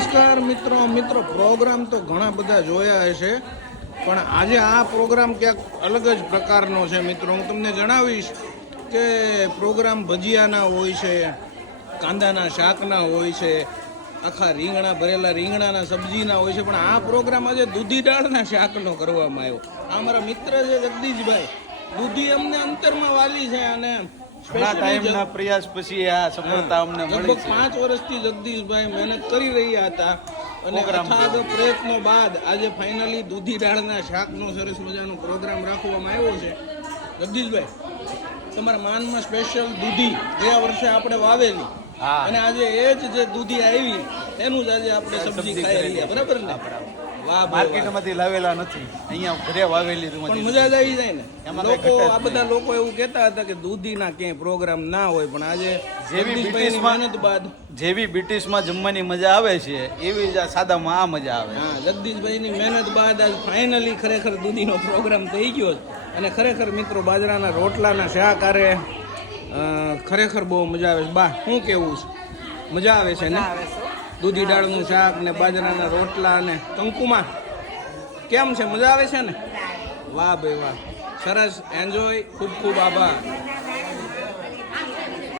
નમસ્કાર મિત્રો પ્રોગ્રામ તો ઘણા બધા જોયા હશે, પણ આજે આ પ્રોગ્રામ ક્યાંક અલગ જ પ્રકારનો છે મિત્રો. હું તમને જણાવીશ કે પ્રોગ્રામ ભજીયાના હોય છે, કાંદાના શાકના હોય છે, આખા રીંગણા ભરેલા રીંગણાના સબ્જીના હોય છે, પણ આ પ્રોગ્રામ આજે દૂધી દાળના શાકનો કરવામાં આવ્યો. આ મારા મિત્ર છે જગદીશભાઈ. દૂધી અમને અંતરમાં વાલી છે અને ઘણા ટાઈમના પ્રયાસ પછી આ સફળતા અમને મળી લગભગ 5 વર્ષથી જગદીશભાઈ મહેનત કરી રહ્યા હતા અને અથાગ પ્રયત્નો બાદ આજે ફાઇનલી દૂધી દાળના શાકનો સરસ મજાનો પ્રોગ્રામ રાખવામાં આવ્યો છે. જગદીશભાઈ, તમારા માનમાં સ્પેશિયલ દૂધી ગયા વર્ષે આપણે વાવેલી અને આજે એ જ જે દૂધી આવી એનું જ આજે આપણે સબ્જી ખાઈ રહ્યા, બરાબર ને? વાહ, માર્કેટમાંથી લાવેલા નથી, અહીંયા ઘરે વાવેલી. પણ મજા જ આવી જાય ને. લોકો આ બધા લોકો એવું કહેતા હતા કે દૂધીના ક્યાંય પ્રોગ્રામ ના હોય, પણ આજે મહેનત બાદ જેવી બ્રિટિશમાં જમવાની મજા આવે છે એવી જ સાદામાં આ મજા આવે. હા, જગદીશભાઈની મહેનત બાદ આજ ફાઇનલી ખરેખર દૂધીનો પ્રોગ્રામ થઈ ગયો અને ખરેખર મિત્રો બાજરાના રોટલાના શાક આરે ખરેખર બહુ મજા આવે છે. બા, શું કેવું છે? મજા આવે છે ને? દૂધી દાળનું શાક ને બાજરાના રોટલા ને કંકુમાં કેમ છે? મજા આવે છે ને? વાહ ભાઈ વાહ, સરસ, એન્જોય, ખૂબ ખૂબ આભાર.